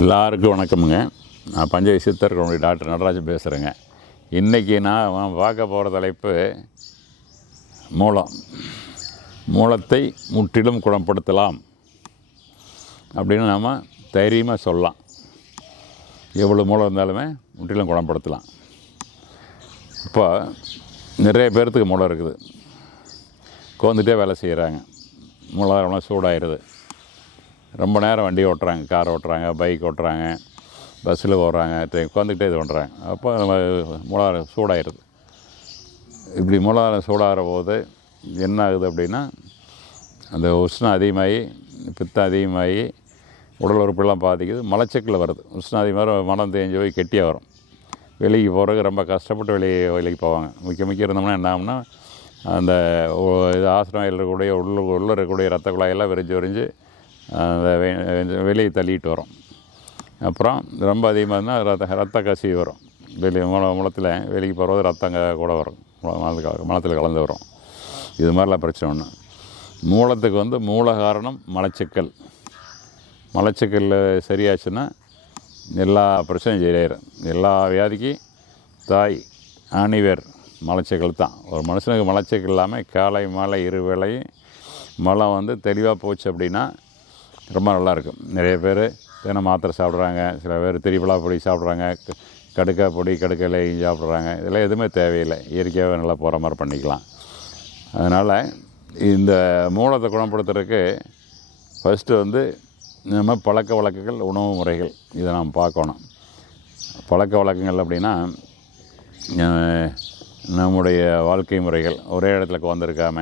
எல்லாருக்கும் வணக்கமுங்க. நான் பஞ்சவி சித்தர்களுடைய டாக்டர் நடராஜன் பேசுகிறேங்க இன்றைக்கி நான் பார்க்க போகிற தலைப்பு மூலம். மூலத்தை முற்றிலும் குணப்படுத்தலாம். அப்படின்னு நாம் தைரியமாக சொல்லலாம். எவ்வளோ மூலம் இருந்தாலுமே முற்றிலும் குணப்படுத்தலாம். இப்போ நிறைய பேர்த்துக்கு மூலம் இருக்குது. கோந்துட்டே வேலை செய்கிறாங்க மூலாதாரம்லாம் சூடாயிருது. ரொம்ப நேரம் வண்டி ஓட்டுறாங்க கார் ஓட்டுறாங்க பைக் ஓட்டுறாங்க பஸ்ஸில் ஓடுறாங்க உட்காந்துக்கிட்டே இது பண்ணுறாங்க அப்போ நம்ம மூலாதாரம் சூடாயிருது. இப்படி மூலாதாரம் சூடாகிற போது என்ன ஆகுது அப்படின்னா அந்த உஷ்ணம் அதிகமாகி பித்தம் அதிகமாகி உடல் உறுப்பெல்லாம் பாதிக்குது மலச்சிக்கல் வருது. உஷ்ணம் அதிகமாக மனம் தேஞ்சு போய் கெட்டியாக வரும். வெளிக்கு போகிறதுக்கு ரொம்ப கஷ்டப்பட்டு வெளியே வெளிக்கு போவாங்க. முக்கிய முக்கியம் இருந்தோம்னா என்ன ஆகும்னா அந்த இது ஆசிரமையில் இருக்கக்கூடிய உள்ள உள்ள இருக்கக்கூடிய ரத்த குழாயெல்லாம் விரிஞ்சு விரிஞ்சு வெளியே தள்ளிட்டு வரும். அப்புறம் ரொம்ப அதிகமாக இருந்தால் ரத்த ரத்த கசிவு வரும். வெளியே முள முளத்தில் வெளிக்கு போகிறது ரத்தம் க- கூட வரும். மலத்தில் மலத்தில் கலந்து வரும். இது மாதிரிலாம் பிரச்சனை ஒன்று மூலத்துக்கு வந்து மூல காரணம் மலச்சிக்கல். மலச்சிக்கல் சரியாச்சுன்னா எல்லா பிரச்சனையும் சரியாயிரும். எல்லா வியாதிக்கும் தாய் ஆணிவேர் மலச்சிக்கல் தான். ஒரு மனுஷனுக்கு மலச்சிக்கல் இல்லாமல் காலை மாலை இரு வேளையும் மலம் வந்து தெளிவாக போச்சு அப்படின்னா ரொம்ப நல்லாயிருக்கும் நிறைய பேர் தினம் மாத்திரை சாப்பிட்றாங்க. சில பேர் திரிபலா பொடி சாப்பிட்றாங்க. கடுக்கா பொடி கடுக்கலை சாப்பிட்றாங்க. இதெல்லாம் எதுவுமே தேவையில்லை. இயற்கையாகவே நல்லா போகிற மாதிரி பண்ணிக்கலாம். அதனால் இந்த மூலத்தை குணப்படுத்துறதுக்கு ஃபஸ்ட்டு வந்து நம்ம பழக்க வழக்கங்கள் உணவு முறைகள் இதை நாம் பார்க்கணும். பழக்க வழக்கங்கள் அப்படின்னா நம்முடைய வாழ்க்கை முறைகள். ஒரே இடத்துல உட்காந்துருக்காம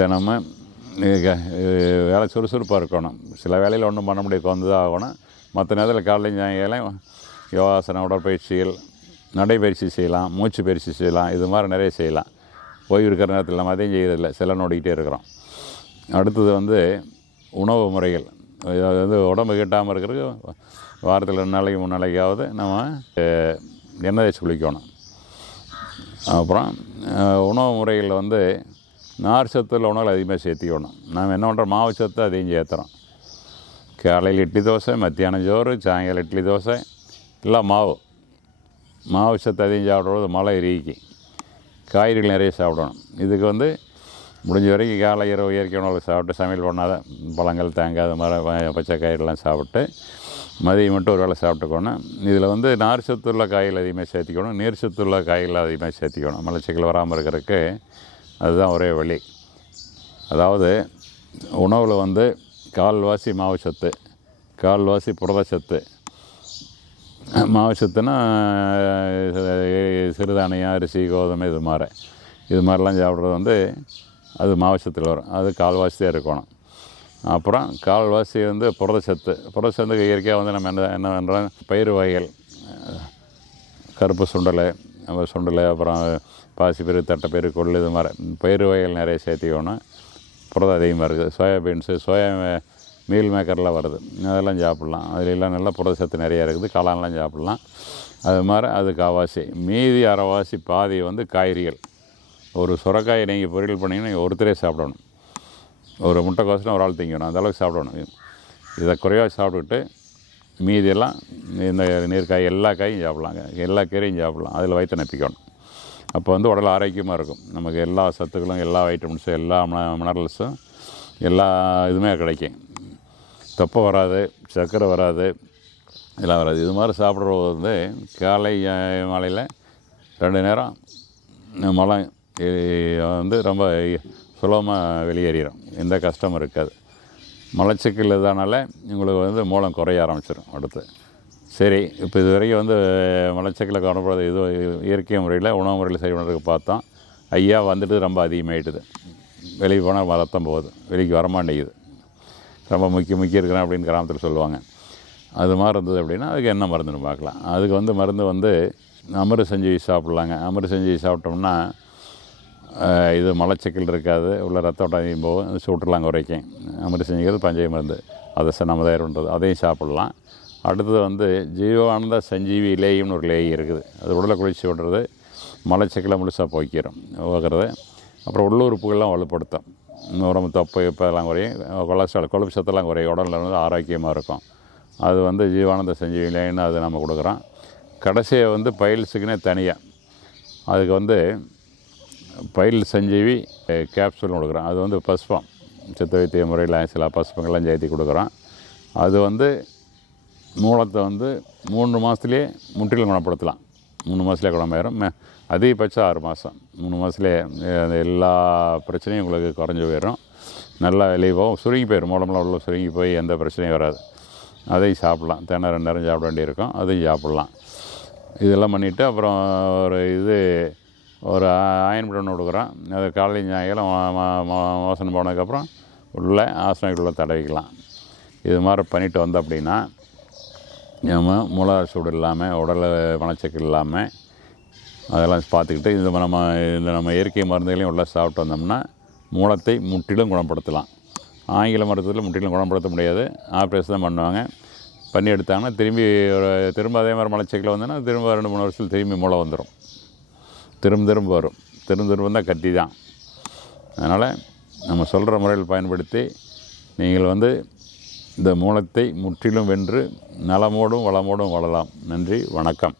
தினமும் வேலை சுறுசுறுப்பாக இருக்கணும். சில வேலையில் ஒன்றும் பண்ண முடியாது வந்து தான் ஆகணும். மற்ற நேரத்தில் காலையில் சாயங்காலம் யோகாசனம் உடற்பயிற்சிகள் நடைப்பயிற்சி செய்யலாம் மூச்சு பயிற்சி செய்யலாம் இது மாதிரி நிறைய செய்யலாம். ஓய்வு இருக்கிற நேரத்தில் நம்ம அதையும் செய்யறதில்ல சில நோடிக்கிட்டே இருக்கிறோம். அடுத்தது வந்து உணவு முறைகள். அதாவது வந்து உடம்பு கெட்டாமல் இருக்கிறதுக்கு வாரத்தில் ரெண்டு நாளைக்கு மூணு நாளைக்காவது நம்ம எண்ணெய் தேய்ச்சி குளிக்கணும். அப்புறம் உணவு முறைகளில் வந்து நார் சத்துள்ள உணவுகள் அதிகமாக சேர்த்திக்கணும். நாம் என்ன பண்ணுறோம் மாவு சத்து அதையும் சேர்த்துறோம். காலையில் இட்லி தோசை மத்தியானம் சோறு சாயங்காலம் இட்லி தோசை எல்லாம் மாவு. மாவு சத்து அதிகம் சாப்பிடுறது மழை இறுக்கி காய்கறிகள் நிறைய சாப்பிடணும். இதுக்கு வந்து முடிஞ்ச வரைக்கும் காலை இரவு இயற்கை உணவு சாப்பிட்டு சமையல் பண்ணாத பழங்கள் தேங்காய் அது மாதிரி பச்சை காய்கறிலாம் சாப்பிட்டு மதியம் மட்டும் ஒரு வேளை சாப்பிட்டுக்கணும். இதில் வந்து நார் சத்துள்ள காய்கள் அதிகமாக சேர்த்திக்கணும். நீர் சத்துள்ள காய்கள் அதிகமாக சேர்த்திக்கணும். மலச்சிக்கல் வராமல் இருக்கிறதுக்கு அதுதான் ஒரே வழி. அதாவது உணவில் வந்து கால்வாசி மாவு சத்து கால்வாசி புரதச்சத்து மாவு சத்துனா சிறுதானியம் அரிசி கோதுமை இது மாதிரி. இது மாதிரிலாம் சாப்பிட்றது வந்து அது மாவசத்தில் வரும். அது கால்வாசி தான் இருக்கணும். அப்புறம் கால்வாசி வந்து புரதச்சத்து புரதச்சத்துக்கு இயற்கையாக வந்து நம்ம என்ன என்ன பண்ணுறோம் பயிர் வகைகள் கருப்பு சுண்டல் அப்புறம் சுண்டல் அப்புறம் பாசிப்பயிறு தட்டைப்பயிறு கொள்ளு இது மாதிரி பயிர் வகைகள் நிறைய சேர்த்திக்கணும் புரதம் அதிகமாக இருக்குது. சோயா பீன்ஸு சோயா மீல் மேக்கர்லாம் வருது. அதெல்லாம் சாப்பிட்லாம். அதிலெல்லாம் நல்லா சத்து நிறையா இருக்குது. காளான்லாம் சாப்பிட்லாம். அது மாதிரி அதுக்கு அவாசி. மீதி அரைவாசி பாதி வந்து காய்கறிகள். ஒரு சுரக்காயை நீங்கள் பொரியல் பண்ணிங்கன்னா நீங்கள் ஒருத்தரே சாப்பிடணும். ஒரு முட்டைக்கோசம் ஒரு ஆள் திங்கணும். அந்தளவுக்கு சாப்பிடணும். இதை குறைவாக சாப்பிட்டுட்டு மீதியெல்லாம் இந்த நீர்க்காய் எல்லா காயும் சாப்பிட்லாங்க. எல்லா கீரையும் சாப்பிட்லாம். அதில் வயிற்று நப்பிக்கணும். அப்போ வந்து உடல் ஆரோக்கியமாக இருக்கும். நமக்கு எல்லா சத்துக்களும் எல்லா வைட்டமின்ஸும் எல்லா மினரல்ஸும் எல்லா இதுவுமே கிடைக்கும். தொப்பை வராது சர்க்கரை வராது இதெல்லாம் வராது. இது மாதிரி சாப்பிட்றது வந்து காலை மாலையில் ரெண்டு நேரம் மலம் வந்து ரொம்ப சுலபமாக வெளியேறிடும். எந்த கஷ்டமும் இருக்காது. மலச்சிக்கல் இதனால் உங்களுக்கு வந்து மூலம் குறைய ஆரம்பிச்சிடும் அடுத்து. சரி இப்போ இது வரைக்கும் வந்து மலச்சிக்கலை காணப்படுறது இது இயற்கை முறையில் உணவு முறையில் சரி பண்ணுறதுக்கு பார்த்தோம் ஐயா வந்துட்டு ரொம்ப அதிகமாகிட்டுது வெளியே போனால் ரத்தம் போகுது. வெளிக்கு வரமாட்டேங்குது ரொம்ப முக்கிய முக்கியம் இருக்கிறேன் அப்படின்னு கிராமத்தில் சொல்லுவாங்க. அது மாதிரி இருந்தது அப்படின்னா அதுக்கு என்ன மருந்துன்னு பார்க்கலாம். அதுக்கு வந்து மருந்து வந்து அமரு செஞ்சு சாப்பிட்லாங்க. அமரு செஞ்சு சாப்பிட்டோம்னா இது மலச்சிக்கல் இருக்காது. உள்ள ரத்த ஓட்டம் போகும். அது சூட்டெல்லாம் குறைக்கும் அமிர்த செஞ்சுக்கிறது பஞ்சை மருந்து. அதை ச நம்ம தயார் அதையும் சாப்பிட்லாம். அடுத்தது வந்து ஜீவானந்த சஞ்சீவி லேயம்னு ஒரு லேயம் இருக்குது. அது உடலை குளிர்ச்சி விடுறது. மலச்சிக்கலை முழுசாக போய்க்கிறோம் போகிறது அப்புறம் உள்ளுறுப்புகள்லாம் வலுப்படுத்தும். உடம்பு தொப்பை இப்போ குறையும். கொலஸ்ட்ரால் கொழுப்பு சத்தெல்லாம் குறையும். உடலில் வந்து ஆரோக்கியமாக இருக்கும். அது வந்து ஜீவானந்த சஞ்சீவி சஞ்சீவிலேன்னு அது நம்ம கொடுக்குறோம். கடைசியை வந்து பயில்ஸுக்குன்னே தனியாக அதுக்கு வந்து பயில் சஞ்சீவி கேப்சூல் கொடுக்குறோம். அது வந்து பஸ்பம் சித்த வைத்திய முறையில் சில பஸ்பங்கள்லாம் சேர்த்து கொடுக்குறோம். அது வந்து மூலத்தை வந்து மூணு மாதத்துலேயே முற்றிலும் குணப்படுத்தலாம். மூணு மாதத்துலேயே குணமாயிரும். மே- அதிகபட்சம் ஆறு மாதம் மூணு மாதத்துலேயே அந்த எல்லா பிரச்சனையும் உங்களுக்கு குறைஞ்சி போயிடும். நல்லா வெளியே போகும் சுருங்கி போயிடும் மூலமெல்லாம் உள்ள சுருங்கி போய் எந்த பிரச்சனையும் வராது. அதையும் சாப்பிட்லாம். தினை ரெண்டு நேரம் சாப்பிட வேண்டியிருக்கும். அதையும் சாப்பிட்லாம். இதெல்லாம் பண்ணிவிட்டு அப்புறம் ஒரு இது ஒரு அயன் ஒன்று கொடுக்குறோம் அது காலையில் ஞாயிறும் வாசனை போனதுக்கப்புறம் உள்ள ஆசனங்களுள்ள தடவிக்கலாம். இது மாதிரி பண்ணிட்டு வந்தோம் அப்படின்னா நம்ம முளை சூடு இல்லாமல் உடல் மனச்சக்கு இல்லாமல் அதெல்லாம் பார்த்துக்கிட்டு இந்த நம்ம இந்த நம்ம இயற்கை மருந்துகளையும் உள்ள சாப்பிட்டு வந்தோம்னா மூலத்தை முற்றிலும் குணப்படுத்தலாம். ஆங்கில மருத்துவத்தில் முற்றிலும் குணப்படுத்த முடியாது. ஆப்ரேஷன் தான் பண்ணுவாங்க. பண்ணி எடுத்தாங்கன்னா திரும்பி ஒரு திரும்ப அதே மாதிரி மலச்சிக்கல் வந்தோன்னா திரும்ப ரெண்டு மூணு வருஷத்தில் திரும்பி மூளை வந்துடும் திரும்ப திரும்ப வரும். திரும்ப திரும்ப தான் கட்டி தான். அதனால் நம்ம சொல்கிற முறையில் பயன்படுத்தி நீங்கள் வந்து இந்த மூலத்தை முற்றிலும் வென்று நலமோடும் வளமோடும் வாழலாம். நன்றி வணக்கம்.